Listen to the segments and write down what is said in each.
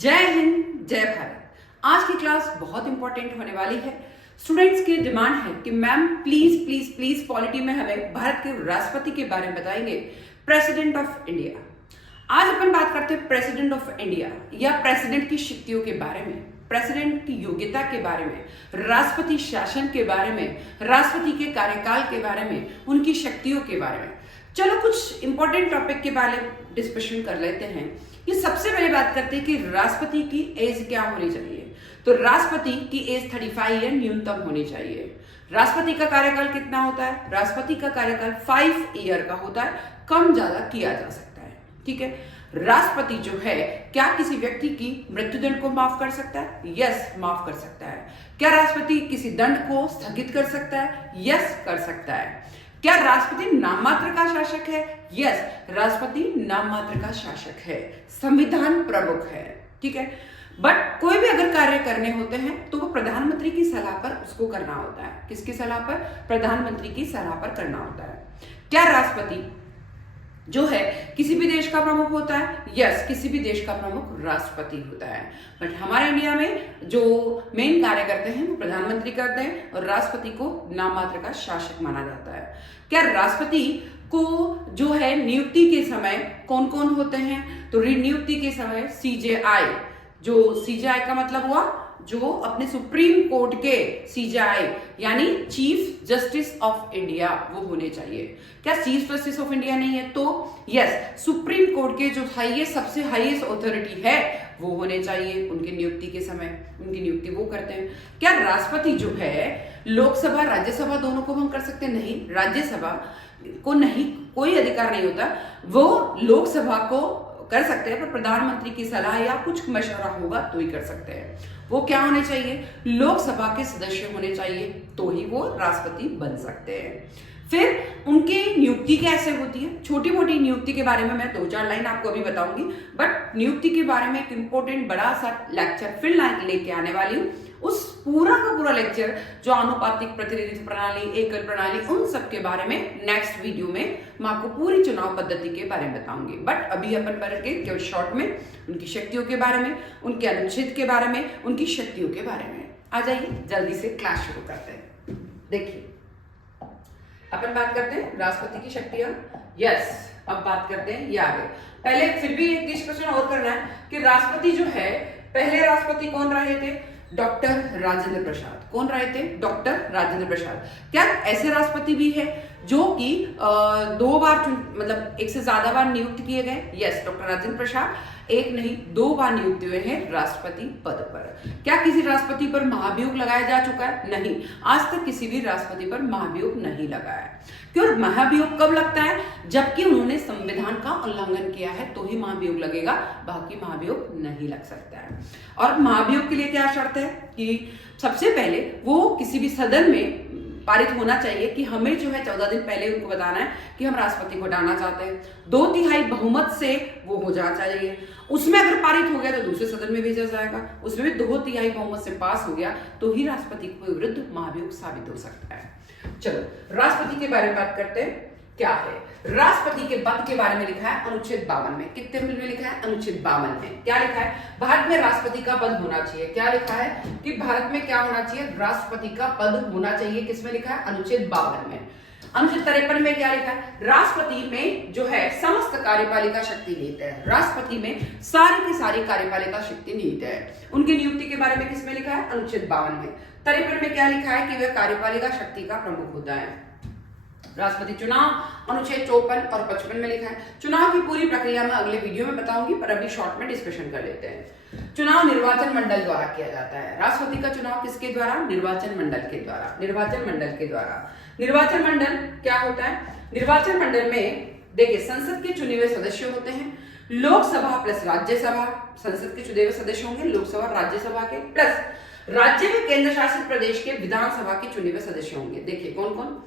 जय हिंद जय भारत। आज की क्लास बहुत इंपॉर्टेंट होने वाली है। स्टूडेंट्स की डिमांड है कि ma'am please please please polity में हमें भारत के राष्ट्रपति के बारे में बताएंगे, प्रेसिडेंट ऑफ इंडिया। आज अपन बात करते हैं प्रेसिडेंट ऑफ इंडिया या प्रेसिडेंट की शक्तियों के बारे में, प्रेसिडेंट की योग्यता के बारे में, राष्ट्रपति शासन के बारे में, राष्ट्रपति के कार्यकाल के बारे में, उनकी शक्तियों के बारे में। चलो कुछ इंपॉर्टेंट टॉपिक के बारे में डिस्कशन कर लेते हैं। ये सबसे पहले बात करते हैं कि राष्ट्रपति की एज क्या होनी चाहिए। तो राष्ट्रपति की एज 35 ईयर न्यूनतम होनी चाहिए। राष्ट्रपति का कार्यकाल कितना होता है? राष्ट्रपति का कार्यकाल 5 ईयर का होता है, कम ज्यादा किया जा सकता है। ठीक है। राष्ट्रपति जो है क्या किसी व्यक्ति की मृत्युदंड को माफ कर सकता है? यस, माफ कर सकता है। क्या राष्ट्रपति किसी दंड को स्थगित कर सकता है? यस, कर सकता है। क्या राष्ट्रपति नाम मात्र का शासक है? यस, राष्ट्रपति नाम मात्र का शासक है, संविधान प्रमुख है। ठीक है। बट कोई भी अगर कार्य करने होते हैं तो वो प्रधानमंत्री की सलाह पर उसको करना होता है। किसकी सलाह पर? प्रधानमंत्री की सलाह पर करना होता है। क्या राष्ट्रपति जो है किसी भी देश का प्रमुख होता है? यस, किसी भी देश का प्रमुख राष्ट्रपति होता है। बट हमारे इंडिया में जो मेन कार्य करते हैं वो प्रधानमंत्री करते हैं और राष्ट्रपति को नाम मात्र का शासक माना जाता है। क्या राष्ट्रपति को जो है नियुक्ति के समय कौन कौन होते हैं? तो नियुक्ति के समय सीजेआई, जो सीजेआई का मतलब हुआ जो अपने सुप्रीम कोर्ट के सीजेआई यानी चीफ जस्टिस ऑफ इंडिया वो होने चाहिए। क्या चीफ जस्टिस ऑफ इंडिया नहीं है? तो यस, सुप्रीम कोर्ट के जो सबसे हाईएस्ट अथॉरिटी है वो होने चाहिए। उनकी नियुक्ति के समय उनकी नियुक्ति वो करते हैं। क्या राष्ट्रपति जो है लोकसभा राज्यसभा दोनों को भंग कर सकते हैं? नहीं, राज्यसभा को नहीं, कोई अधिकार नहीं होता। वो लोकसभा को कर सकते हैं पर प्रधानमंत्री की सलाह या कुछ मशवरा होगा तो ही कर सकते हैं। वो क्या होने चाहिए? लोकसभा के सदस्य होने चाहिए तो ही वो राष्ट्रपति बन सकते हैं। फिर उनकी नियुक्ति कैसे होती है? छोटी मोटी नियुक्ति के बारे में मैं 2-4 लाइन आपको अभी बताऊंगी, बट नियुक्ति के बारे में एक इंपॉर्टेंट बड़ा सा लेक्चर फिर लेके आने वाली हूँ। उस पूरा का पूरा लेक्चर जो आनुपातिक प्रतिनिधित्व प्रणाली, एकल प्रणाली, उन सब के बारे में नेक्स्ट वीडियो में मैं आपको पूरी चुनाव पद्धति के बारे में बताऊंगी। बट अभी अपन पढ़ेंगे केवल शॉर्ट में उनकी शक्तियों के बारे में, उनके अनुच्छेद के बारे में, उनकी शक्तियों के बारे में। आ जाइए जल्दी से क्लास शुरू करते हैं। देखिए अपन बात करते हैं राष्ट्रपति की शक्तियां। यस, अब बात करते हैं ये आगे। पहले फिर भी एक डिस्कशन और करना है कि राष्ट्रपति जो है, पहले राष्ट्रपति कौन रहे थे? डॉक्टर राजेंद्र प्रसाद। कौन रहे थे? डॉक्टर राजेंद्र प्रसाद। क्या ऐसे राष्ट्रपति भी है जो कि 2 बार मतलब एक से ज्यादा बार नियुक्त किए गए? यस, डॉक्टर राजेंद्र प्रसाद एक नहीं 2 बार नियुक्त हुए हैं राष्ट्रपति पद पर। क्या किसी राष्ट्रपति पर महाभियोग लगाया जा चुका है? नहीं, आज तक किसी भी राष्ट्रपति पर महाभियोग नहीं लगा है। क्यों? महाभियोग कब लगता है? जबकि उन्होंने संविधान का उल्लंघन किया है तो ही महाभियोग लगेगा, बाकी महाभियोग नहीं लग सकता है। और महाभियोग के लिए क्या शर्त है कि सबसे पहले वो किसी भी सदन में पारित होना चाहिए कि हमें जो है 14 दिन पहले उनको बताना है कि हम राष्ट्रपति को हटाना चाहते हैं। 2/3 बहुमत से वो हो जाना चाहिए। उसमें अगर पारित हो गया तो दूसरे सदन में भेजा जाएगा, उसमें भी 2/3 बहुमत से पास हो गया तो ही राष्ट्रपति के विरुद्ध महाभियोग साबित हो सकता है। चलो राष्ट्रपति के बारे में बात करते हैं। क्या है राष्ट्रपति के पद के बारे में लिखा है अनुच्छेद 52 में। कितने में लिखा है? अनुच्छेद 52 में क्या लिखा है? भारत में राष्ट्रपति का पद होना चाहिए। क्या लिखा है कि भारत में क्या होना चाहिए? राष्ट्रपति का पद होना चाहिए। किसमें लिखा है? अनुच्छेद 52 में। अनुच्छेद 53 में क्या लिखा है? राष्ट्रपति में जो है समस्त कार्यपालिका शक्ति निहित है। राष्ट्रपति में सारी की सारी कार्यपालिका शक्ति निहित है। उनकी नियुक्ति के बारे में किसमें लिखा है? अनुच्छेद 52 में। 53 में क्या लिखा है कि वह कार्यपालिका शक्ति का प्रमुख होता है। राष्ट्रपति चुनाव अनुच्छेद 54 और 55 में लिखा है। चुनाव की पूरी प्रक्रिया में अगले वीडियो में बताऊंगी, पर अभी शॉर्ट में डिस्कशन कर लेते हैं। चुनाव निर्वाचन मंडल द्वारा किया जाता है। राष्ट्रपति का चुनाव किसके द्वारा? निर्वाचन मंडल के द्वारा। निर्वाचन मंडल के द्वारा। निर्वाचन मंडल क्या होता है? निर्वाचन मंडल में देखिए संसद के चुने हुए सदस्य होते हैं, लोकसभा प्लस राज्यसभा। संसद के चुने हुए सदस्य होंगे लोकसभा राज्यसभा के, प्लस राज्य में केंद्र शासित प्रदेश के विधानसभा के चुने हुए सदस्य होंगे। देखिए कौन कौन?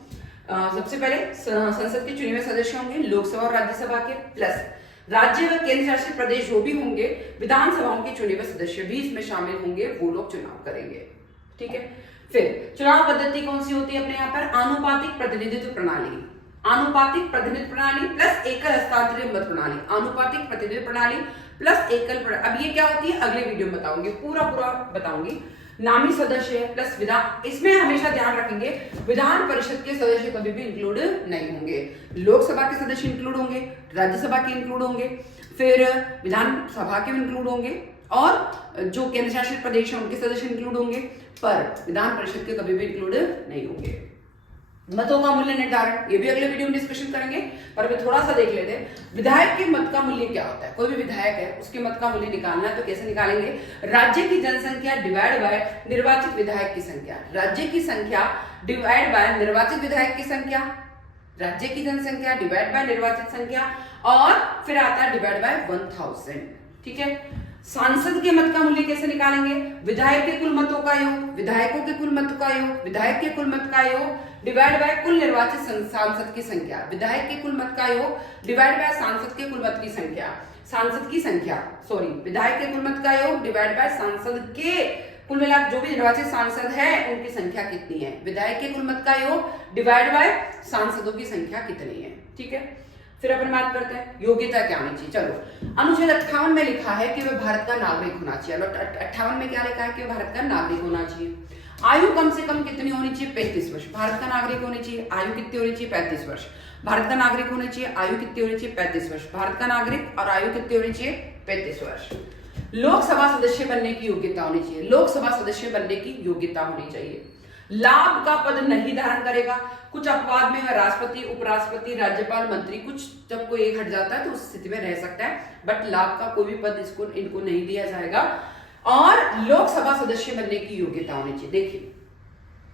सबसे पहले संसद के चुने हुए सदस्य होंगे लोकसभा और राज्यसभा के, प्लस राज्य व केंद्र शासित प्रदेश जो भी होंगे विधानसभाओं के चुने हुए सदस्य भी इसमें शामिल होंगे, वो लोग चुनाव करेंगे। ठीक है। फिर चुनाव पद्धति कौन सी होती है अपने यहाँ पर? आनुपातिक प्रतिनिधित्व प्रणाली। आनुपातिक प्रतिनिधित्व प्रणाली प्लस एकल हस्तांतरित मत प्रणाली। आनुपातिक प्रतिनिधित्व प्रणाली प्लस एकल प्रोडक्ट। अब ये क्या होती है अगले वीडियो में बताऊंगी, पूरा बताऊंगी। नामी सदस्य प्लस विधान, इसमें हमेशा ध्यान रखेंगे विधान परिषद के सदस्य कभी भी इंक्लूड नहीं होंगे। लोकसभा के सदस्य इंक्लूड होंगे, राज्यसभा के इंक्लूड होंगे, फिर विधानसभा के इंक्लूड होंगे, और जो केंद्र शासित प्रदेश है उनके सदस्य इंक्लूड होंगे, पर विधान परिषद के कभी भी इंक्लूड नहीं होंगे। मतों का मूल्य निर्धारण, ये भी अगले वीडियो में डिस्कशन करेंगे, पर अभी थोड़ा सा देख लेते हैं विधायक के मत का मूल्य क्या होता है। कोई भी विधायक है उसके मत का मूल्य निकालना है तो कैसे निकालेंगे, राज्य की जनसंख्या डिवाइड बाय निर्वाचित विधायक की संख्या। राज्य की संख्या डिवाइड बाय निर्वाचित विधायक की संख्या, राज्य की जनसंख्या डिवाइड बाय निर्वाचित संख्या, और फिर आता है डिवाइड बाय 1000। ठीक है। सांसद के मत का मूल्य कैसे निकालेंगे, विधायक के कुल मतों का योग, विधायकों के कुल मत का योग, विधायक के कुल मत का योग डिवाइड बाय कुल निर्वाचित सांसद की संख्या, विधायक के कुल मत का योग डिवाइड बाय सांसद के कुल मत की संख्या, विधायक के कुल मत का योग डिवाइड बाय सांसद के कुल मिलाकर जो भी निर्वाचित सांसद है उनकी संख्या कितनी है, विधायक के कुल मत का योग डिवाइड बाय सांसदों की संख्या कितनी है। ठीक है। फिर अपन बात करते हैं योग्यता क्या होनी चाहिए। चलो, अनुच्छेद 58 में लिखा है कि वह भारत का नागरिक होना चाहिए। 58 में क्या लिखा है कि भारत का नागरिक होना चाहिए। आयु कम से कम कितनी होनी चाहिए, 35 वर्ष। भारत का नागरिक होनी चाहिए, आयु कितनी होनी चाहिए, 35 वर्ष। भारत का नागरिक होना चाहिए, आयु कितनी होनी चाहिए, 35 वर्ष। भारत का नागरिक और आयु कितनी होनी चाहिए, 35 वर्ष। लोकसभा सदस्य बनने की योग्यता होनी चाहिए, लोकसभा सदस्य बनने की योग्यता होनी चाहिए। लाभ का पद नहीं धारण करेगा। कुछ अपवाद में राष्ट्रपति, उपराष्ट्रपति, राज्यपाल, मंत्री, कुछ जब कोई एक हट जाता है तो उस स्थिति में रह सकता है, बट लाभ का कोई भी पद इनको नहीं दिया जाएगा। और लोकसभा सदस्य बनने की योग्यता होनी चाहिए। देखिए,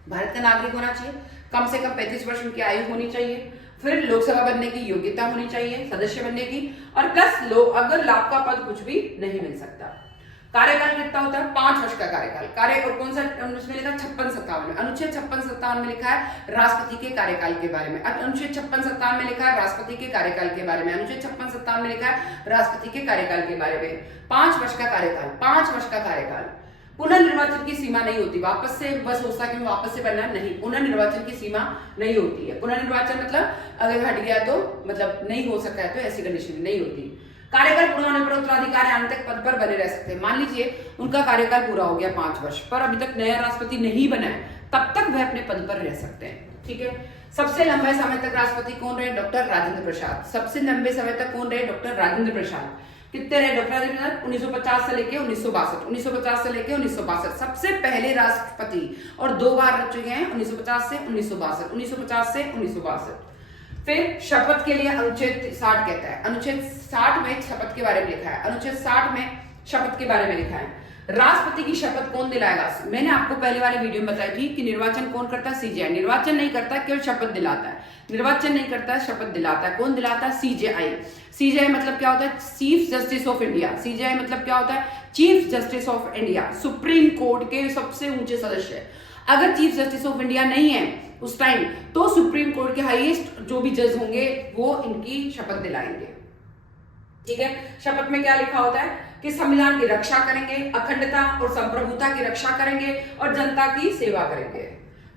भारत का नागरिक होना चाहिए, कम से कम 35 वर्ष उनकी आयु होनी चाहिए, फिर लोकसभा बनने की योग्यता होनी चाहिए, सदस्य बनने की, और प्लस अगर लाभ का पद कुछ भी नहीं मिल सकता। कार्यकाल कितना होता है, 5 वर्ष का कार्यकाल। और कौन सा उसमें लिखा, 56-57 में, अनुच्छेद 56-57 में लिखा है राष्ट्रपति के कार्यकाल के बारे में। अनुच्छेद 56-57 में लिखा है राष्ट्रपति के कार्यकाल के बारे में। अनुच्छेद 56-57 में लिखा है राष्ट्रपति के कार्यकाल के बारे में। 5 वर्ष का कार्यकाल, 5 वर्ष का कार्यकाल। पुनर्निर्वाचन की सीमा नहीं होती, वापस से बस हो सके वापस से बनना नहीं, पुनर्निर्वाचन की सीमा नहीं होती है। पुनर्निर्वाचन मतलब अगर हट गया तो मतलब नहीं हो सकता है, तो ऐसी कंडीशन नहीं होती। कार्यकाल पूरा होने पर उत्तराधिकारी अंत तक पद पर बने रह सकते हैं। मान लीजिए उनका कार्यकाल पूरा हो गया 5 वर्ष, पर अभी तक नया राष्ट्रपति नहीं बना है, तब तक वह अपने पद पर रह सकते हैं। ठीक है। सबसे लंबे समय तक राष्ट्रपति कौन रहे, डॉक्टर राजेंद्र प्रसाद। सबसे लंबे समय तक कौन रहे, डॉक्टर राजेंद्र प्रसाद। कितने रहे डॉक्टर राजेंद्र प्रसाद, 1950 से लेके 1962, 1950 से लेके 1962। सबसे पहले राष्ट्रपति, और 2 बार रह चुके हैं, 1950 से 1962, 1950 से 1962। फिर शपथ के लिए अनुच्छेद 60 कहता है, अनुच्छेद 60 में शपथ के बारे में लिखा है, अनुच्छेद 60 में शपथ के बारे में लिखा है। राष्ट्रपति की शपथ कौन दिलाएगा, मैंने आपको पहले वाले वीडियो में बताई थी कि निर्वाचन कौन करता है, सीजेआई। निर्वाचन नहीं करता, केवल शपथ दिलाता है। निर्वाचन नहीं करता है, शपथ दिलाता है। कौन दिलाता है, सीजेआई। सीजेआई मतलब क्या होता है, chief justice of India. CJI मतलब क्या होता है, chief justice of India, supreme court के सबसे ऊंचे सदस्य। अगर चीफ जस्टिस ऑफ इंडिया नहीं है उस टाइम, तो सुप्रीम कोर्ट के हाईएस्ट जो भी जज होंगे वो इनकी शपथ दिलाएंगे। ठीक है। शपथ में क्या लिखा होता है कि संविधान की रक्षा करेंगे, अखंडता और संप्रभुता की रक्षा करेंगे और जनता की सेवा करेंगे।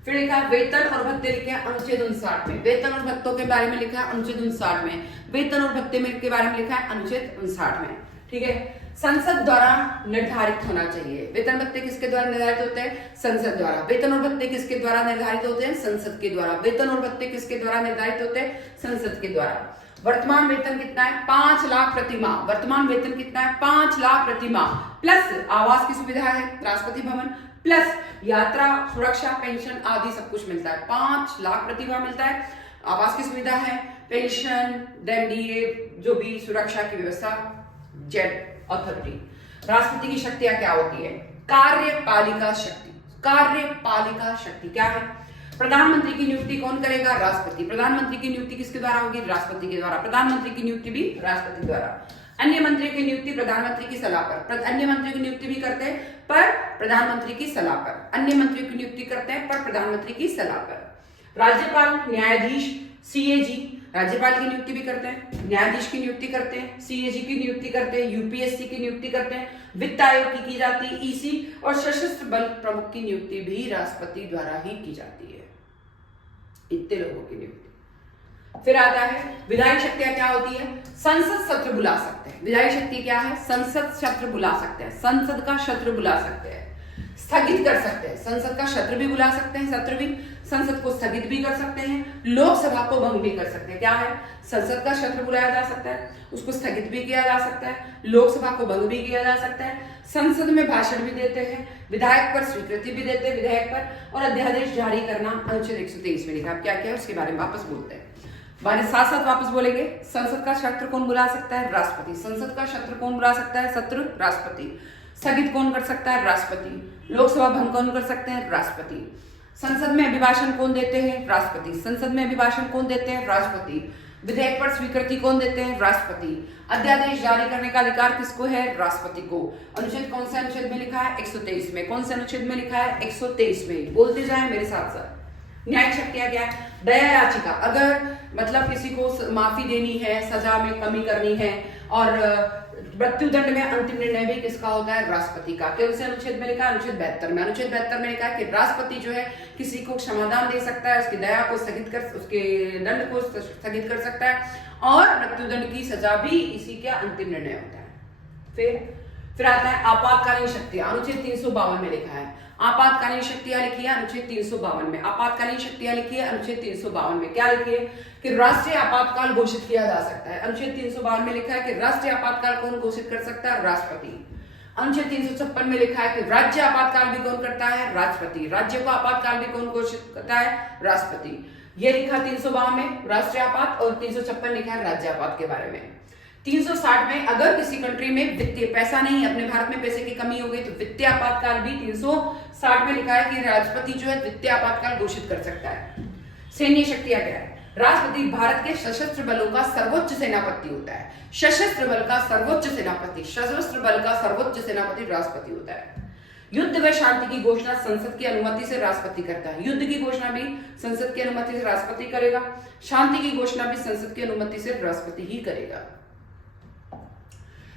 फिर लिखा है वेतन और भत्ते लिखे हैं अनुच्छेद 59 में। वेतन और भत्तों के बारे में लिखा है अनुच्छेद 59 में। वेतन और भत्ते में के बारे में लिखा है अनुच्छेद 59 में। ठीक है। संसद द्वारा निर्धारित होना चाहिए। वेतन भत्ते किसके द्वारा निर्धारित होते हैं, संसद द्वारा। वेतन और भत्ते किसके द्वारा निर्धारित होते हैं, संसद के द्वारा। वेतन और भत्ते किसके द्वारा निर्धारित होते हैं, संसद के द्वारा। वर्तमान वेतन कितना है, 5 लाख प्रति माह। वर्तमान वेतन कितना है, 5 लाख प्रति माह, प्लस आवास की सुविधा है, राष्ट्रपति भवन, प्लस यात्रा, सुरक्षा, पेंशन आदि सब कुछ मिलता है। 5 लाख प्रति माह मिलता है। आवास की सुविधा है, पेंशन, डीए, जो भी सुरक्षा की व्यवस्था, जेट अथॉरिटी। राष्ट्रपति की शक्तियां क्या होती है, कार्यपालिका शक्ति। कार्यपालिका शक्ति क्या है, प्रधानमंत्री की नियुक्ति कौन करेगा, राष्ट्रपति। प्रधानमंत्री की नियुक्ति किसके द्वारा होगी, राष्ट्रपति के द्वारा। प्रधानमंत्री की नियुक्ति भी राष्ट्रपति द्वारा। अन्य मंत्रियों की नियुक्ति प्रधानमंत्री की सलाह पर। अन्य मंत्रियों की नियुक्ति भी करते हैं पर प्रधानमंत्री की सलाह पर। अन्य मंत्रियों की नियुक्ति करते हैं पर प्रधानमंत्री की सलाह पर। राज्यपाल, न्यायाधीश, सीएजी, राज्यपाल की नियुक्ति भी करते हैं, न्यायाधीश की नियुक्ति करते हैं, सीएजी की नियुक्ति करते हैं, यूपीएससी की नियुक्ति करते हैं, वित्त आयोग की जाती है, ईसी, और सशस्त्र बल प्रमुख की नियुक्ति भी राष्ट्रपति द्वारा ही की जाती है। इतने लोगों की नियुक्ति। फिर आता है विधायी शक्तियां क्या होती है, संसद सत्र बुला सकते हैं। विधायी शक्ति क्या है, संसद सत्र बुला सकते हैं, संसद का सत्र बुला सकते हैं, स्थगित कर सकते हैं, संसद का सत्र भी बुला सकते हैं, सत्र भी, संसद को स्थगित भी कर सकते हैं, लोकसभा को भंग भी कर सकते हैं। क्या है, संसद का सत्र बुलाया जा सकता है, उसको स्थगित भी किया जा सकता है, लोकसभा को भंग भी किया जा सकता है, संसद में भाषण भी देते हैं, विधायक पर स्वीकृति भी देते हैं विधायक पर, और अध्यादेश जारी करना अनुच्छेद 123 में लिखा। क्या क्या है उसके बारे में वापस बोलते हैं, हमारे साथ साथ वापस बोलेंगे। संसद का सत्र कौन बुला सकता है, राष्ट्रपति। संसद का सत्र कौन बुला सकता है, सत्र राष्ट्रपति। स्थगित कौन कर सकता है, राष्ट्रपति। लोकसभा भंग कौन कर सकते हैं, राष्ट्रपति। संसद में अभिभाषण कौन देते हैं, राष्ट्रपति। संसद में अभिभाषण कौन देते हैं, राष्ट्रपति। विधेयक पर स्वीकृति कौन देते हैं, राष्ट्रपति। अध्यादेश जारी करने का अधिकार किसको है, राष्ट्रपति को। अनुच्छेद कौन से अनुच्छेद में लिखा है, 123 में। कौन से अनुच्छेद में लिखा है, 123 में। बोलते जाए मेरे साथ साथ। न्यायिक शक्तियां क्या है, दया याचिका, अगर मतलब किसी को माफी देनी है, सजा में कमी करनी है, और मृत्युदंड में अंतिम निर्णय भी किसका होता है, राष्ट्रपति का। कौन से अनुच्छेद में लिखा है, अनुच्छेद 72 में। अनुच्छेद 72 में लिखा है कि राष्ट्रपति जो है किसी को क्षमादान दे सकता है, उसकी दया को स्थगित कर, उसके दंड को स्थगित कर सकता है, और मृत्युदंड की सजा भी इसी का अंतिम निर्णय होता है। फिर आता है आपातकालीन शक्तियां, अनुच्छेद 352 में लिखा है। आपातकालीन शक्तियां लिखी है अनुच्छेद 352 में। आपातकालीन शक्तियां लिखी है अनुच्छेद 352 में। क्या लिखी है कि राष्ट्रीय आपातकाल घोषित किया जा सकता है। अनुच्छेद 352 में लिखा है कि राष्ट्रीय आपातकाल कौन घोषित कर सकता है, राष्ट्रपति। अनुच्छेद 356 में लिखा है कि राज्य आपातकाल भी कौन करता है, राष्ट्रपति। राज्य को आपातकाल भी कौन घोषित करता है, राष्ट्रपति। ये लिखा 352 में राष्ट्रीय आपात, और 356 लिखा है राज्य आपात के बारे में। 360 में अगर किसी कंट्री में वित्तीय पैसा नहीं, अपने भारत में पैसे की कमी हो गई, तो वित्तीय आपातकाल भी 360 में लिखा है कि राष्ट्रपति जो है वित्तीय आपातकाल घोषित कर सकता है। सैन्य शक्तियां क्या है, राष्ट्रपति भारत के सशस्त्र बलों का सर्वोच्च सेनापति होता है। सशस्त्र बल का सर्वोच्च सेनापति, सशस्त्र बल का सर्वोच्च सेनापति राष्ट्रपति होता है। युद्ध व शांति की घोषणा संसद की अनुमति से राष्ट्रपति करता है। युद्ध की घोषणा भी संसद की अनुमति से राष्ट्रपति करेगा, शांति की घोषणा भी संसद की अनुमति से राष्ट्रपति ही करेगा।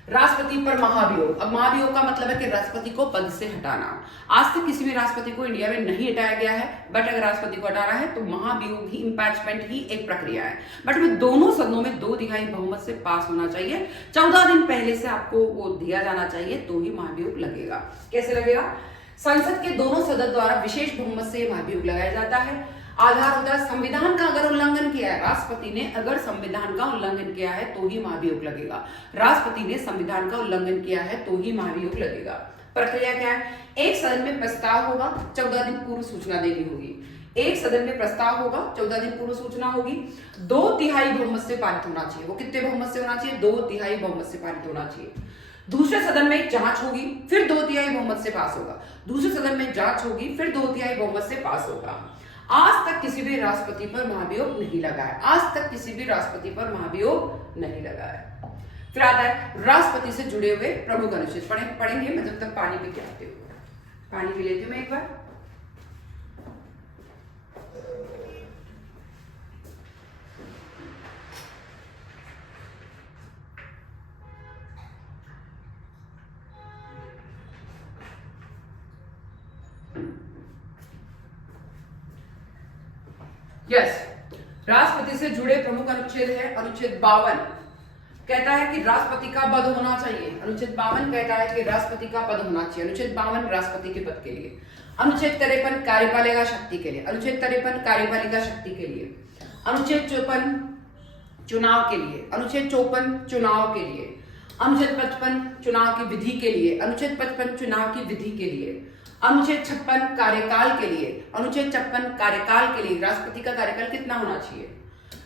राष्ट्रपति पर महाभियोग। अब महाभियोग का मतलब है कि राष्ट्रपति को पद से हटाना। आज तक किसी भी राष्ट्रपति को इंडिया में नहीं हटाया गया है, बट अगर राष्ट्रपति को हटाना है तो महाभियोग ही, इम्पीचमेंट ही एक प्रक्रिया है। बट में दोनों सदनों में 2/3 बहुमत से पास होना चाहिए। 14 दिन पहले से आपको वो दिया जाना चाहिए, तो ही महाभियोग लगेगा। कैसे लगेगा, संसद के दोनों सदन द्वारा विशेष बहुमत से महाभियोग लगाया जाता है। आधार होता है संविधान का अगर उल्लंघन किया है, राष्ट्रपति ने अगर संविधान का उल्लंघन किया है तो ही महाभियोग लगेगा। राष्ट्रपति ने संविधान का उल्लंघन किया है तो ही महाभियोग लगेगा। प्रक्रिया क्या है, एक सदन में प्रस्ताव होगा, 14 दिन पूर्व सूचना देनी होगी। एक सदन में प्रस्ताव होगा, 14 दिन पूर्व सूचना होगी। 2/3 बहुमत से पारित होना चाहिए। वो कितने बहुमत से होना चाहिए, 2/3 बहुमत से पारित होना चाहिए। दूसरे सदन में जांच होगी, फिर 2/3 बहुमत से पास होगा। दूसरे सदन में जांच होगी, फिर 2/3 बहुमत से पास होगा। आज तक किसी भी राष्ट्रपति पर महाभियोग नहीं लगा है। आज तक किसी भी राष्ट्रपति पर महाभियोग नहीं लगा है। फिर आता है राष्ट्रपति से जुड़े हुए प्रमुख अनुच्छेद। पढ़ेंगे मैं जब तक पानी पी के आती हूँ। पानी पी लेती हूँ मैं एक बार। राष्ट्रपति से जुड़े प्रमुख अनुच्छेद है अनुच्छेद 52। कहता है कि राष्ट्रपति का पद होना चाहिए। अनुच्छेद 52 कहता है कि राष्ट्रपति का पद होना चाहिए। अनुच्छेद 52 राष्ट्रपति के पद के लिए। अनुच्छेद 53 कार्यपालिका शक्ति के लिए। अनुच्छेद 53 कार्यपालिका शक्ति के लिए। अनुच्छेद 54 चुनाव के लिए। अनुच्छेद 54 चुनाव के लिए। अनुच्छेद 55 चुनाव की विधि के लिए। अनुच्छेद 55 चुनाव की विधि के लिए। अनुच्छेद 56 कार्यकाल के लिए। अनुच्छेद 56 कार्यकाल के लिए राष्ट्रपति का कार्यकाल कितना होना चाहिए।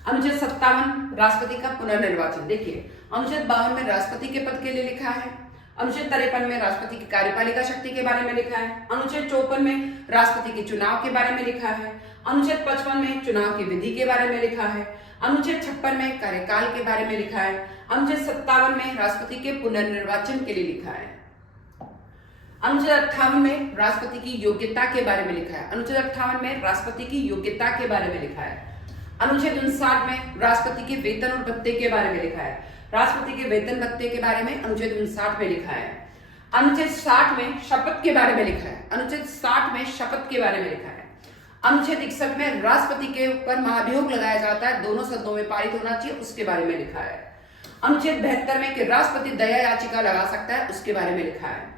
अनुच्छेद 57 राष्ट्रपति का पुनर्निर्वाचन। देखिए अनुच्छेद 52 में राष्ट्रपति के पद के लिए लिखा है। अनुच्छेद 53 में राष्ट्रपति की कार्यपालिका शक्ति के बारे में लिखा है। अनुच्छेद 54 में राष्ट्रपति के चुनाव के बारे में लिखा है। अनुच्छेद 55 में चुनाव की विधि के बारे में लिखा है। अनुच्छेद 56 में कार्यकाल के बारे में लिखा है। अनुच्छेद 57 में राष्ट्रपति के पुनर्निर्वाचन के लिए लिखा है। अनुच्छेद 58 में राष्ट्रपति की योग्यता के बारे में लिखा है। अनुच्छेद 58 में राष्ट्रपति की योग्यता के बारे में लिखा है। अनुच्छेद 59 में राष्ट्रपति के वेतन और भत्ते के बारे में लिखा है। राष्ट्रपति के वेतन भत्ते के बारे में अनुच्छेद 59 में लिखा है। अनुच्छेद 60 में शपथ के बारे में लिखा है। अनुच्छेद 60 में शपथ के बारे में लिखा है। अनुच्छेद 61 में राष्ट्रपति के ऊपर महाभियोग लगाया जाता है, दोनों सदनों में पारित होना चाहिए, उसके बारे में लिखा है। अनुच्छेद 72 में कि राष्ट्रपति दया याचिका लगा सकता है, उसके बारे में लिखा है।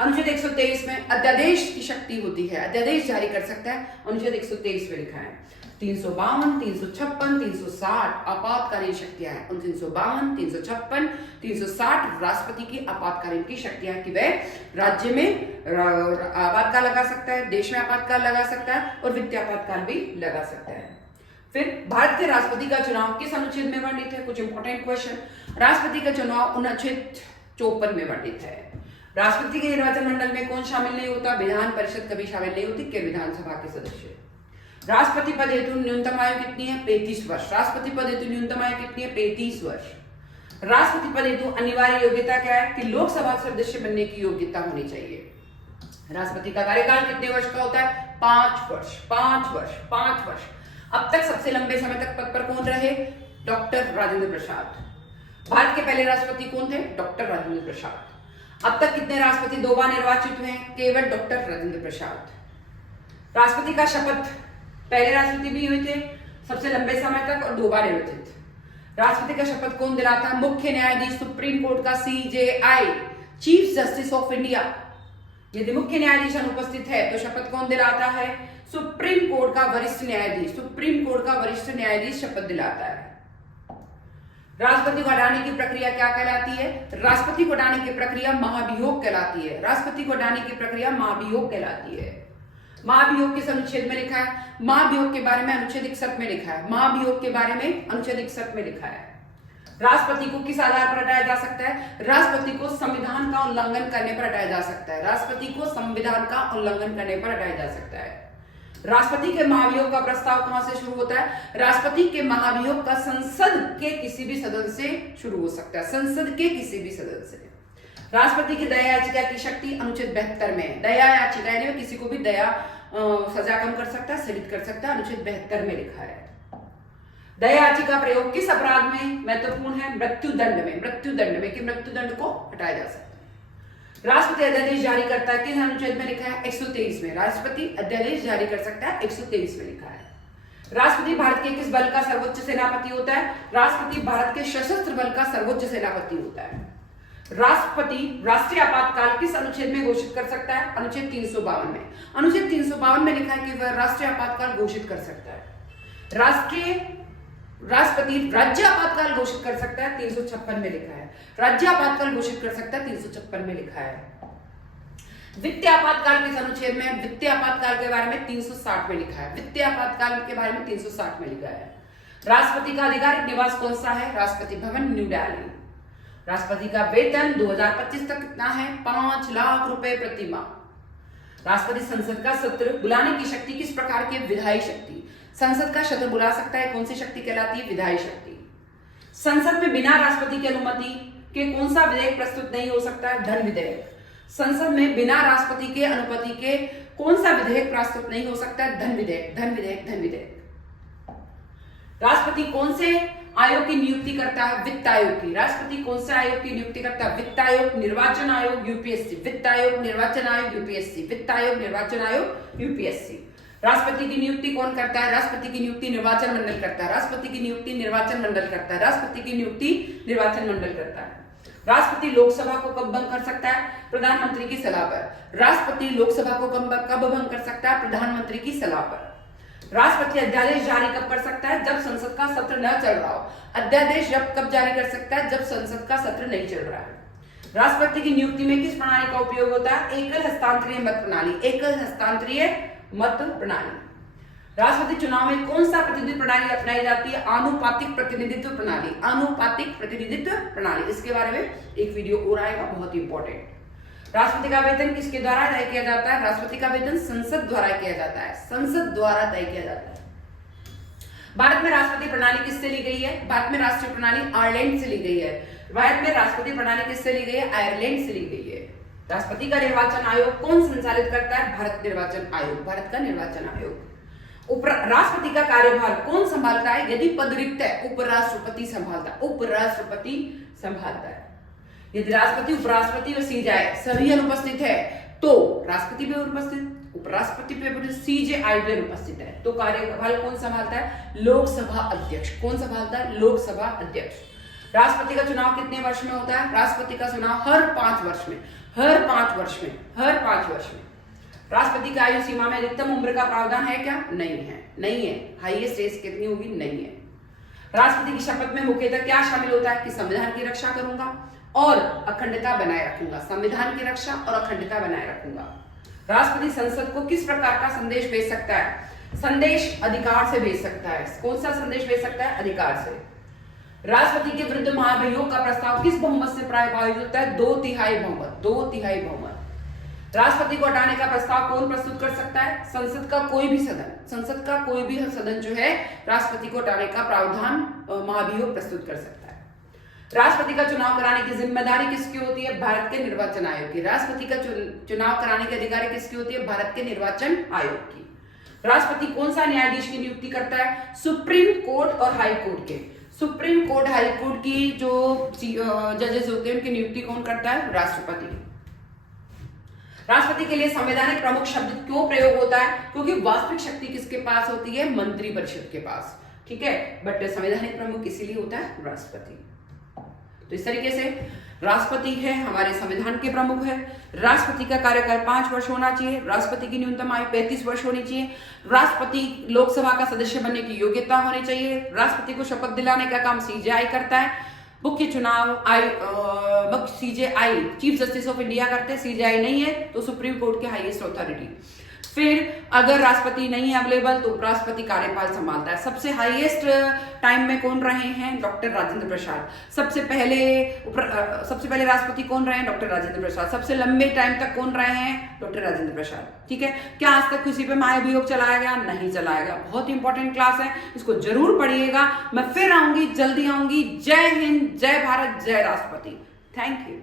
अनुच्छेद 123 में अध्यादेश की शक्ति होती है, अध्यादेश जारी कर सकता है, अनुच्छेद 123 में लिखा है। 352, 356, 360 आपातकालीन शक्तियां हैं। 352, 356, 360 राष्ट्रपति की आपातकालीन की शक्तियां कि वह राज्य में आपातकाल लगा सकता है, देश में आपातकाल लगा सकता है और वित्तीय आपातकाल भी लगा सकता है। फिर भारत के राष्ट्रपति का चुनाव किस अनुच्छेद में वर्णित है? कुछ इंपॉर्टेंट क्वेश्चन। राष्ट्रपति का चुनाव अनुच्छेद 54 में वर्णित है। राष्ट्रपति के निर्वाचन मंडल में कौन शामिल नहीं होता? विधान परिषद कभी शामिल नहीं होती, केवल विधानसभा के सदस्य। राष्ट्रपति पद हेतु न्यूनतम आयु कितनी है? 35 वर्ष। राष्ट्रपति पद हेतु न्यूनतम आयु कितनी है? 35 वर्ष। राष्ट्रपति पद हेतु अनिवार्य योग्यता क्या है? कि लोकसभा सदस्य बनने की योग्यता होनी चाहिए। राष्ट्रपति का कार्यकाल कितने वर्ष का होता है? 5 वर्ष। 5 वर्ष। 5 वर्ष। अब तक सबसे लंबे समय तक पद पर कौन रहे? डॉक्टर राजेंद्र प्रसाद। भारत के पहले राष्ट्रपति कौन थे? डॉक्टर राजेंद्र प्रसाद। अब तक कितने राष्ट्रपति 2 बार निर्वाचित हुए? केवल डॉक्टर राजेंद्र प्रसाद। राष्ट्रपति का शपथ पहले राष्ट्रपति भी हुए थे सबसे लंबे समय तक और 2 बार निर्वाचित। राष्ट्रपति का शपथ कौन दिलाता है? मुख्य न्यायाधीश सुप्रीम कोर्ट का CJI, chief justice of India. यदि मुख्य न्यायाधीश अनुपस्थित है तो शपथ कौन दिलाता है? सुप्रीम कोर्ट का वरिष्ठ न्यायाधीश। सुप्रीम कोर्ट का वरिष्ठ न्यायाधीश शपथ दिलाता है। राष्ट्रपति को हटाने की प्रक्रिया क्या कहलाती है? राष्ट्रपति को हटाने की प्रक्रिया महाभियोग कहलाती है। राष्ट्रपति को हटाने की प्रक्रिया महाभियोग कहलाती है। महाभियोग किस अनुच्छेद में लिखा है? महाभियोग के बारे में अनुच्छेद 61 में लिखा है। महाभियोग के बारे में अनुच्छेद 61 में लिखा है। राष्ट्रपति को किस आधार पर हटाया जा सकता है? राष्ट्रपति को संविधान का उल्लंघन करने पर हटाया जा सकता है। राष्ट्रपति को संविधान का उल्लंघन करने पर हटाया जा सकता है। राष्ट्रपति के महाभियोग का प्रस्ताव कहां से शुरू होता है? राष्ट्रपति के महाभियोग का संसद के किसी भी सदन से शुरू हो सकता है। संसद के किसी भी सदन से। राष्ट्रपति की दया याचिका की शक्ति अनुच्छेद 72 में। दया याचिका यानी किसी को भी दया सजा कम कर सकता है, स्थगित कर सकता है, अनुच्छेद 72 में लिखा है। दया याचिका प्रयोग किस अपराध में महत्वपूर्ण है? मृत्युदंड में। मृत्युदंड में कि मृत्युदंड को हटाया जा सकता है। राष्ट्रपति अध्यादेश जारी करता है किस अनुच्छेद में लिखा है? 123 में। राष्ट्रपति अध्यादेश जारी कर सकता है, 123 में लिखा है। राष्ट्रपति भारत के किस बल का सर्वोच्च सेनापति होता है? राष्ट्रपति भारत के सशस्त्र बल का सर्वोच्च सेनापति होता है। राष्ट्रपति राष्ट्रीय आपातकाल किस अनुच्छेद में घोषित कर सकता है? अनुच्छेद 352 में। अनुच्छेद 352 में लिखा है कि वह राष्ट्रीय आपातकाल घोषित कर सकता है। राष्ट्रपति राज्य आपातकाल घोषित कर सकता है, 356 में लिखा है। राज्य आपातकाल घोषित कर सकता है, 356 में लिखा है। वित्तीय आपातकाल किस अनुच्छेद में? वित्तीय आपातकाल के बारे में 360 में लिखा है। वित्तीय आपातकाल के बारे में 360 में लिखा है। राष्ट्रपति का आधिकारिक निवास कौन सा है? राष्ट्रपति भवन, न्यू दिल्ली। राष्ट्रपति का वेतन 2025 तक कितना है? 5 लाख रुपए प्रति माह। राष्ट्रपति संसद का सत्र बुलाने की शक्ति किस प्रकार की? विधायी शक्ति। संसद का सत्र बुला सकता है, कौन सी शक्ति कहलाती है? विधायी शक्ति। संसद में बिना राष्ट्रपति की अनुमति के कौन सा विधेयक प्रस्तुत नहीं हो सकता है? धन विधेयक। संसद में बिना राष्ट्रपति के अनुमति के कौन सा विधेयक प्रस्तुत नहीं हो सकता है? धन विधेयक। धन विधेयक। धन विधेयक। राष्ट्रपति कौन से आयोग की नियुक्ति करता है? वित्त आयोग की। राष्ट्रपति कौन से आयोग की नियुक्ति करता है? वित्त आयोग, निर्वाचन आयोग, यूपीएससी। वित्त आयोग, निर्वाचन आयोग, यूपीएससी। वित्त आयोग, निर्वाचन आयोग, यूपीएससी। राष्ट्रपति की नियुक्ति कौन करता है? राष्ट्रपति की नियुक्ति निर्वाचन मंडल करता है। राष्ट्रपति की नियुक्ति निर्वाचन मंडल करता है। राष्ट्रपति की नियुक्ति निर्वाचन मंडल करता है। राष्ट्रपति लोकसभा को कब भंग कर सकता है? प्रधानमंत्री की सलाह पर। राष्ट्रपति लोकसभा को कब भंग कर सकता है? प्रधानमंत्री की सलाह पर। राष्ट्रपति अध्यादेश जारी कब कर सकता है? जब संसद का सत्र न चल रहा हो। अध्यादेश कब जारी कर सकता है? जब संसद का सत्र नहीं चल रहा है। राष्ट्रपति की नियुक्ति में किस प्रणाली का उपयोग होता है? एकल हस्तांतरीय मत प्रणाली। एकल हस्तांतरीय मत प्रणाली। राष्ट्रपति चुनाव में कौन सा प्रतिनिधित्व प्रणाली अपनाई जाती है? आनुपातिक प्रतिनिधित्व प्रणाली। आनुपातिक प्रतिनिधित्व प्रणाली। इसके बारे में एक वीडियो और आएगा, बहुत इंपॉर्टेंट। राष्ट्रपति का वेतन किसके द्वारा तय किया जाता है? राष्ट्रपति का वेतन संसद द्वारा किया जाता है। संसद द्वारा तय किया जाता है। भारत में राष्ट्रपति प्रणाली किससे ली गई है? भारत में राष्ट्रीय प्रणाली आयरलैंड से ली गई है। भारत में राष्ट्रपति प्रणाली किससे ली गई है? आयरलैंड से ली गई है। राष्ट्रपति का निर्वाचन आयोग कौन संचालित करता है? भारत निर्वाचन आयोग। भारत का निर्वाचन आयोग। राष्ट्रपति का कार्यभार कौन संभालता है? यदि पद रिक्त है, उपराष्ट्रपति संभालता है। उपराष्ट्रपति संभालता है। यदि राष्ट्रपति, उपराष्ट्रपति और CJI सभी अनुपस्थित है तो राष्ट्रपति भी उपस्थित, उपराष्ट्रपति भी उपस्थित, CJI भी उपस्थित है। तो कार्यभार कौन संभालता है? लोकसभा अध्यक्ष। कौन संभालता है? लोकसभा अध्यक्ष। राष्ट्रपति का चुनाव कितने वर्ष में होता है? राष्ट्रपति का चुनाव हर 5 वर्ष में, हर 5 वर्ष में, हर 5 वर्ष में। राष्ट्रपति की आयु सीमा में अधिकतम उम्र का प्रावधान है क्या? नहीं है, नहीं है। हाईएस्ट एज कितनी होगी? नहीं है। राष्ट्रपति की शपथ में मुख्यतः क्या शामिल होता है? कि संविधान की रक्षा करूंगा और अखंडता बनाए रखूंगा। संविधान की रक्षा और अखंडता बनाए रखूंगा। राष्ट्रपति संसद को किस प्रकार का संदेश भेज सकता है? संदेश अधिकार से भेज सकता है। कौन सा संदेश भेज सकता है? अधिकार से। राष्ट्रपति के विरुद्ध महाभियोग का प्रस्ताव किस बहुमत से पारित होता है? 2/3 बहुमत, 2/3 बहुमत। राष्ट्रपति को हटाने का प्रस्ताव कौन प्रस्तुत कर सकता है? संसद का कोई भी सदन, संसद का कोई भी सदन जो है राष्ट्रपति को हटाने का प्रावधान महाभियोग प्रस्तुत कर सकता है। राष्ट्रपति का चुनाव कराने की जिम्मेदारी किसकी होती है? भारत के निर्वाचन आयोग की। राष्ट्रपति का चुनाव कराने की अधिकारी किसकी होती है? भारत के निर्वाचन आयोग की। राष्ट्रपति कौन सा न्यायाधीश की नियुक्ति करता है? सुप्रीम कोर्ट और हाई कोर्ट के। सुप्रीम कोर्ट, हाई कोर्ट की जो जजेस होते हैं उनकी नियुक्ति कौन करता है? राष्ट्रपति। राष्ट्रपति के लिए संवैधानिक प्रमुख शब्द क्यों प्रयोग होता है? क्योंकि वास्तविक शक्ति किसके पास होती है? मंत्रिपरिषद के पास, ठीक है। बट संवैधानिक प्रमुख इसीलिए होता है राष्ट्रपति। तो इस तरीके से राष्ट्रपति है हमारे संविधान के प्रमुख है। राष्ट्रपति का कार्यकाल 5 वर्ष होना चाहिए। राष्ट्रपति की न्यूनतम आयु 35 वर्ष होनी चाहिए। राष्ट्रपति लोकसभा का सदस्य बनने की योग्यता होनी चाहिए। राष्ट्रपति को शपथ दिलाने का काम CJI करता है। मुख्य चुनाव CJI chief justice of India करते हैं। CJI नहीं है तो सुप्रीम कोर्ट के हाईएस्ट अथॉरिटी। फिर अगर राष्ट्रपति नहीं है अवेलेबल तो उपराष्ट्रपति कार्यकाल संभालता है। सबसे हाईएस्ट टाइम में कौन रहे हैं? डॉक्टर राजेंद्र प्रसाद। सबसे पहले राष्ट्रपति कौन रहे हैं? डॉक्टर राजेंद्र प्रसाद। सबसे लंबे टाइम तक कौन रहे हैं? डॉक्टर राजेंद्र प्रसाद, ठीक है। क्या आज तक किसी पे महाभियोग चलाया गया? नहीं चलाया गया। बहुत इंपॉर्टेंट क्लास है, इसको जरूर पढ़िएगा। मैं फिर आऊंगी, जल्दी आऊंगी। जय हिंद, जय भारत, जय राष्ट्रपति। Thank you.